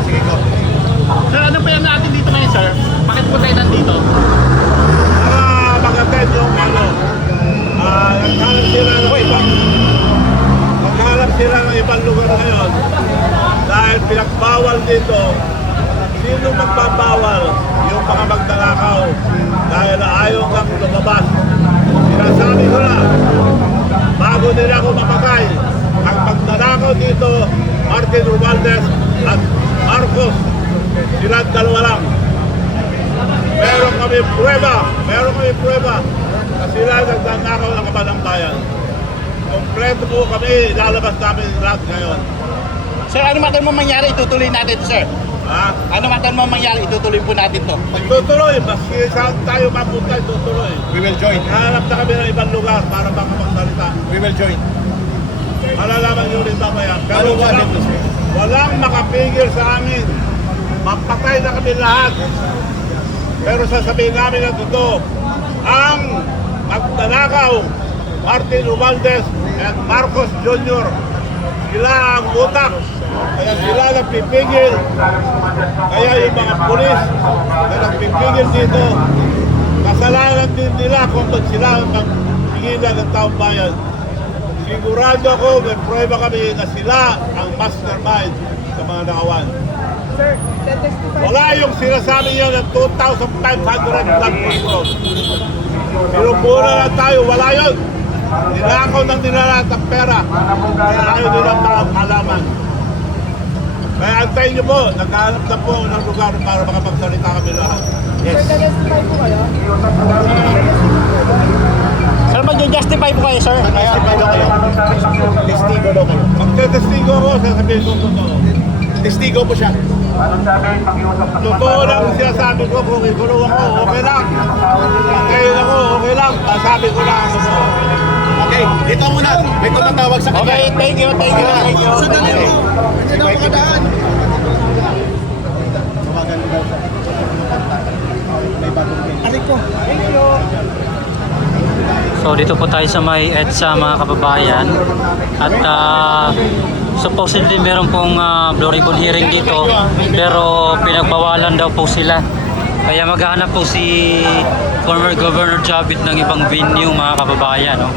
Sige ko. Sir, ano pa yan natin dito ngayon, sir? Bakit po tayo nandito? Mag-attend yung naghanap sila ng ibang lugar ngayon dahil pinagbawal dito. Sino magbabawal? Yung mga magdalakaw dahil ayaw kang lumabas. Sinasabi ko na, bago nila ako mapatay, ang magdalakaw dito, Martin Romualdez at Marcos, silang dalawa lang. Meron kami pruweba na sila nagdalakaw ng kabanang bayan. Kompleto po kami, ilalabas namin lahat ngayon. Sir, ano matan mo mangyari, itutuloy natin ito, sir? Ha? Ano matan mo mangyari, itutuloy po natin to? Tutuloy, maski saan tayo mapunta, tutuloy. We will join. Hanap na kami ng ibang lugar para makapagsalita. We will join. Malalaman nyo rin mamaya. Pero walang makapigil sa amin. Mapatay na kami lahat. Pero sasabihin namin ang totoo, ang magdanakaw, Martin Romualdez at Marcos Jr. Sila ang utak. Kaya sila nagpipigil. Kaya yung mga pulis na nagpipigil dito, kasalanan din nila kung ba't sila ang magpigilan ng taong bayan. Sigurado ako, may prueba kami na sila ang mastermind sa mga nakawan. Sir, testify. Wala yung sinasabi niya ng 2,500 blood control. Pinupura lang tayo, wala yun. Ninakaw ng nilalat ang pera. Kaya ayaw nilang makalaman. Kaya antayin niyo po, naghahanap na po ng lugar para makapagsalita kami lahat. Sir, testify po kayo? Sir, mag-justify po kayo, sir? Testify daw kayo. Testigo daw kayo. Magtetestigo ako, sasabihin ko totoo. Testigo po siya. Totoo lang siya sabi ko, kung ikulong ako, okay lang. Patayin ako, okay lang. Sabi ko lang ang totoo. Okay, dito muna. May tumatawag sa kanya. Okay, thank you. Sandali po. Sino ang makadaan? So dito po tayo sa may EDSA mga kababayan at supposedly meron pong Blue Ribbon hearing dito pero pinagbawalan daw po sila kaya maghahanap po si former Governor Jabit ng ibang venue mga kababayan, no?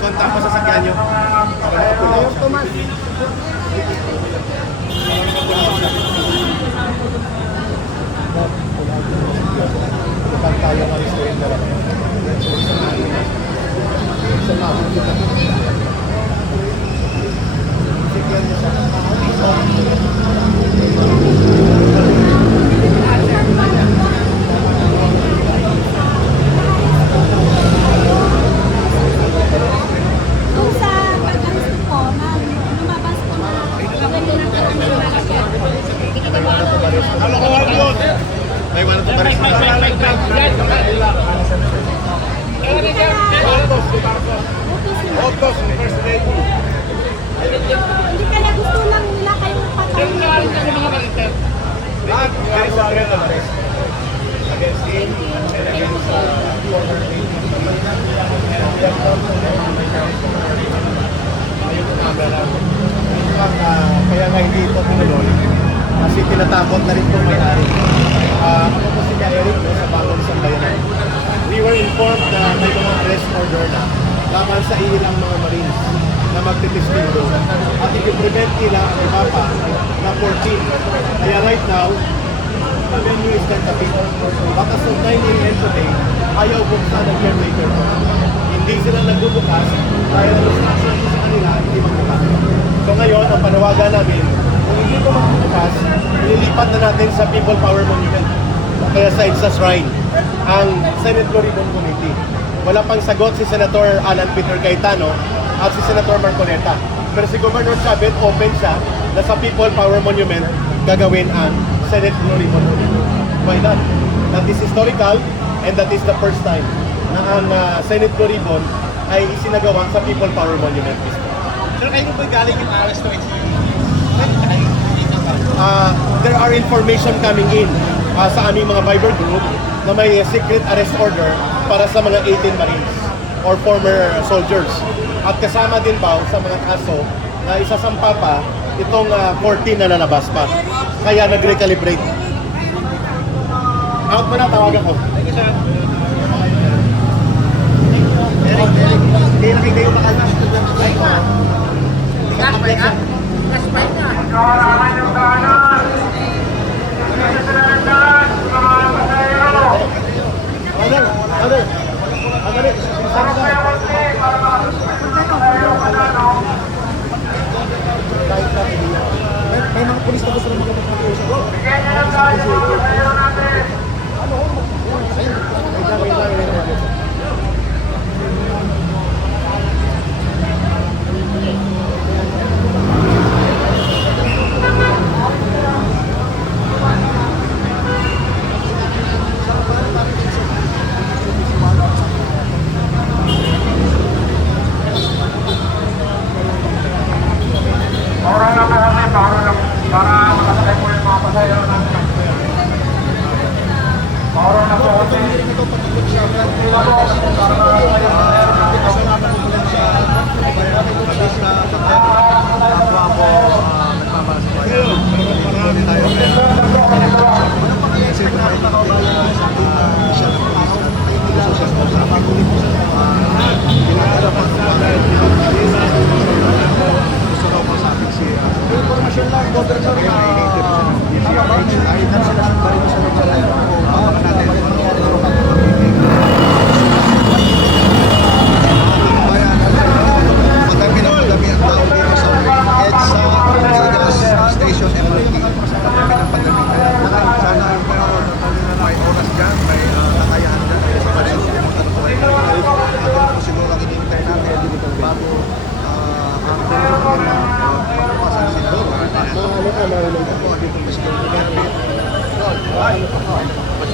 Kontak mo sa sakyan nyo. Thomas. Tayo ng history na lang. Kung sa pag-alis ko na lumabas ko na Ano ka lang yun? May one to Paris na. Otos, first lady. hindi ka na gusto lang nila kayong patayin. Lahat, there is a threat of arrest against him and against former lady. Kaya nga hindi ito tinuloy kasi tinatakot na rin itong may-ari. Ako po si Eric sa Bagong Sambayanan. We were informed na may mga arrest order na laban sa ilang mga Marines na magtitesting doon at i-prevent nila ang iba pa na 14. Kaya right now, the venue is tentative. But as of 9 a.m. today, ayaw buksan ang caretaker ko. Hindi sila nagbubukas dahil ang instruction ko sa kanila hindi magbukas. So ngayon, ang panawagan namin, kung hindi ko magbubukas, ililipat na natin sa People Power Monument. Kaya sa shrine, ang Senate Blue Ribbon Committee. Wala pang sagot si Senator Alan Peter Cayetano at si Senator Marcoleta. Pero si Governor Chavez open siya na sa People Power Monument gagawin ang Senate Blue Ribbon Committee. Why not? That is historical and that is the first time na ang Senate Blue Ribbon ay isinagawa sa People Power Monument. Sir, kayo ba galing yung arrest to There are information coming in sa aming mga Viber group na may secret arrest order para sa mga 18 Marines or former soldiers. At kasama din ba sa mga kaso na isasampa pa itong 14 na lalabas pa. Kaya nag-recalibrate. Out mo na, tawagan ko. Thank you, sir. Hindi na kayo makalmas. Gas pa yan? Gas pa yan. May mga pulis na gusto na magkakapag-usap. Information lang, governor na